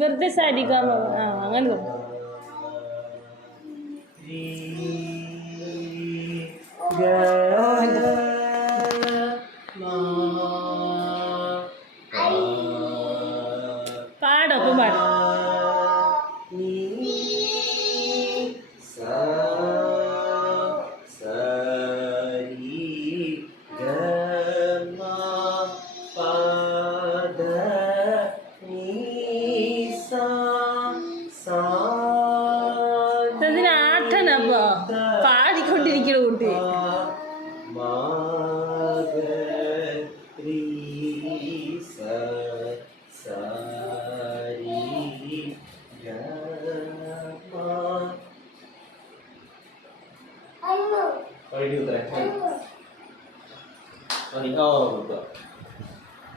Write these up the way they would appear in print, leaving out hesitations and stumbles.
വെറുതെ സാരിക്കാൻ അങ്ങനെ തോന്നും. പാടൊപ്പം പാടും. ഇതിനാട്ടനപ്പോ പാടിക്കൊണ്ടിരിക്കണ കുട്ടി.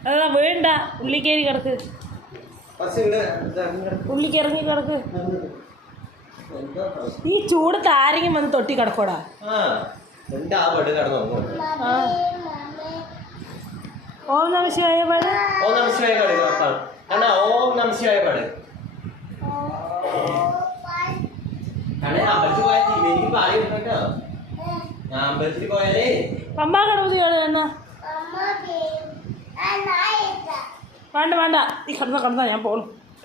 അതാ വേണ്ട, ഉള്ളിക്കേറി കിടക്ക്, ഉള്ളിക്ക് ഇറങ്ങി കിടക്ക്. ഈ ചൂടത്ത് ആരെങ്കിലും വന്ന് തൊട്ടി കിടക്കോടാ. ഓം നമ ശിവായ പാട്. ഓം നമ ശിവായ പാട്. ഓം നമ ശിവായ പാട്. എനിക്ക് പാടി കേട്ടോ. ഞാൻ അമ്പലത്തിൽ പോയാലേ അമ്മ ഗണപതി എന്നാ വേണ്ട വേണ്ട, ഈ കിടന്ന ഞാൻ പോണു.